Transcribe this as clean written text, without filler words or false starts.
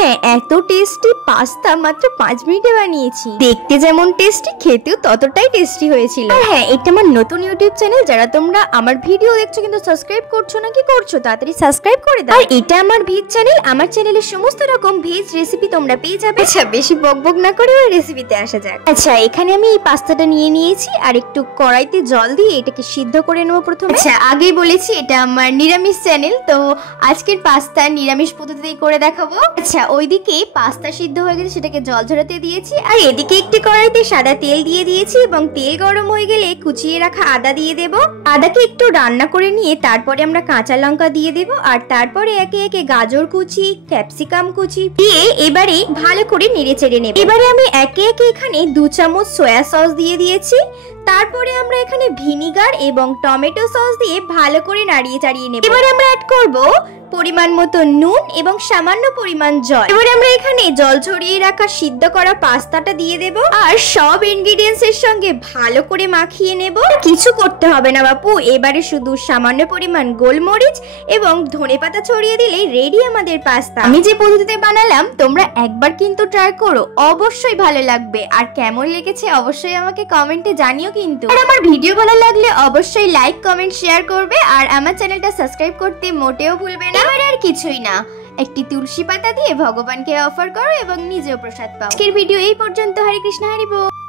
হ্যাঁ, এত tasty pasta মাত্র 5 মিনিটে বানিয়েছি। দেখতে যেমন টেস্টি, খেতেও ততটাই টেস্টি হয়েছিল। আর হ্যাঁ, এটা আমার নতুন ইউটিউব চ্যানেল। যারা তোমরা আমার ভিডিও দেখছো কিন্তু সাবস্ক্রাইব করছো না, কি করছো? তাড়াতাড়ি সাবস্ক্রাইব করে দাও। আর এটা আমার ভেজ চ্যানেল। আমার চ্যানেলে সমস্ত রকম ভেজ রেসিপি তোমরা পেয়ে যাবে। আচ্ছা, বেশি বকবক না করে ওই রেসিপিতে আসা যাক। আচ্ছা, এখানে আমি এই পাস্তাটা নিয়ে নিয়েছি আর একটু কড়াইতে জল দিয়ে এটাকে সিদ্ধ করে নেবো প্রথমে। আচ্ছা, আগেই বলেছি এটা আমার নিরামিষ চ্যানেল, তো আজকের পাস্তা নিরামিষ পদ্ধতিতেই করে দেখাবো। আচ্ছা, ওইদিকে পাস্তা সিদ্ধ হয়ে গেছে, সেটাকে জল ঝরাতে দিয়েছি। আর এদিকে একটি কড়াইতে সাদা তেল দিয়ে দিয়েছি এবং তেল গরম হয়ে গেলে কুচিয়ে রাখা আদা দিয়ে দেব। আদাকে একটু রান্না করে নিয়ে তারপরে আমরা কাঁচা লঙ্কা দিয়ে দেব। আর তারপরে একে একে গাজর কুচি, ক্যাপসিকাম কুচি দিয়ে এবারে ভালো করে নেড়ে চেড়ে নেব। এবারে আমি একে একে এখানে 2 চামচ সয়া সস দিয়ে দিয়েছি। তারপরে আমরা এখানে ভিনিগার এবং টমেটো সস দিয়ে ভালো করে নাড়িয়ে চাড়িয়ে নেব। এবারে আমরা অ্যাড করব পরিমাণ মতো নুন এবং সামান্য পরিমাণ জল। এবারে আমরা এখানে জল ঝরিয়ে রাখা সিদ্ধ করা পাস্তাটা দিয়ে দেব আর সব ইনগ্রেডিয়েন্টস এর সঙ্গে ভালো করে মাখিয়ে নেব। কিছু করতে হবে না বাপু, এবারে শুধু সামান্য পরিমাণ গোলমরিচ এবং ধনেপাতা ছড়িয়ে দিলেই রেডি আমাদের পাস্তা। আমি যে পদ্ধতিতে বানালাম তোমরা একবার কিন্তু ট্রাই করো, অবশ্যই ভালো লাগবে। আর কেমন লেগেছে অবশ্যই আমাকে কমেন্টে জানিও কিন্তু। আর আমার ভিডিও ভালো লাগলে অবশ্যই লাইক, কমেন্ট, শেয়ার করবে আর আমার চ্যানেলটা সাবস্ক্রাইব করতে মোটেও ভুলবে না। এবারে আর কিছুই না, একটি তুলসী পাতা দিয়ে ভগবানকে অফার করো এবং নিজেও প্রসাদ পাও। আজকের ভিডিও এই পর্যন্ত। হরে কৃষ্ণ, হরি বল।